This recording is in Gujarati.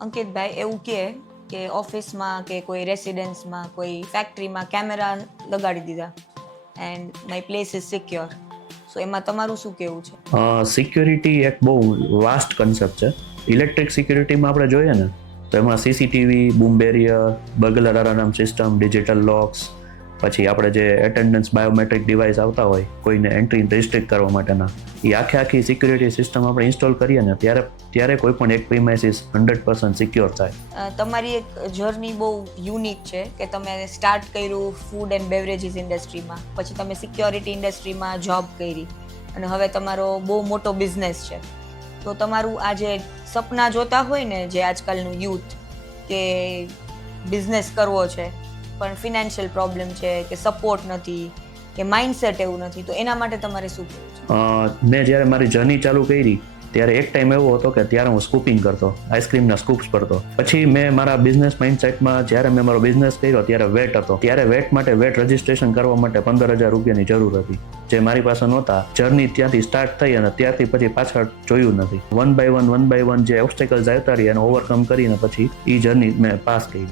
અંકિતભાઈ એવું કે ઓફિસમાં કે કોઈ રેસિડેન્સમાં કોઈ ફેક્ટરીમાં કેમેરા લગાડી દીધા and my place is secure. So એમાં તમારું શું કહેવું છે? સિક્યોરિટી એક બહુ વાસ્ટ કન્સેપ્ટ છે. ઇલેક્ટ્રિક સિક્યોરિટીમાં આપણે જોઈએ ને તો એમાં CCTV, boom barrier, burglar alarm system, digital locks, પછી આપણે જે એટેન્ડન્સ બાયોમેટ્રિક ડિવાઇસ આવતા હોય કોઈને એન્ટ્રી રિસ્ટ્રિક્ટ કરવા માટેના, એ આખી સિક્યુરિટી સિસ્ટમ આપણે ઇન્સ્ટોલ કરીએ ને ત્યારે કોઈ પણ એક પ્રીમાઇસીસ 100% સિક્યોર થાય. તમારી એક જર્ની બહુ યુનિક છે કે તમે સ્ટાર્ટ કર્યું ફૂડ એન્ડ બેવરેજીસ ઇન્ડસ્ટ્રીમાં, પછી તમે સિક્યોરિટી ઇન્ડસ્ટ્રીમાં જોબ કરી અને હવે તમારો બહુ મોટો બિઝનેસ છે. તો તમારું આ જે સપના જોતા હોય ને જે આજકાલનું યુથ કે બિઝનેસ કરવો છે પણ ફિનાન્શિયલ પ્રોબ્લેમ છે કે સપોર્ટ નથી કે માઇન્ડસેટ એવું નથી, તો એના માટે તમારે શું કહેવું છે? મેં જ્યારે મારી જર્ની ચાલુ કરી ત્યારે એક ટાઈમ એવો હતો કે ત્યારે હું સ્કૂપિંગ કરતો, આઈસ્ક્રીમના સ્કૂપ્સ ભરતો. પછી મેં મારા બિઝનેસ માઇન્ડસેટમાં જ્યારે મેં મારો બિઝનેસ કર્યો ત્યારે વેટ હતો. ત્યારે વેટ માટે વેટ રજિસ્ટ્રેશન કરવા માટે 15,000 રૂપિયાની જરૂર હતી, જે મારી પાસે નહોતા. જર્ની ત્યાંથી સ્ટાર્ટ થઈ અને ત્યારથી પછી પાછળ જોયું નથી. વન બાય વન જે ઓબ્સ્ટેકલ્સ આવતા રહ્યા એને ઓવરકમ કરીને પછી એ જર્ની મેં પાસ કરી.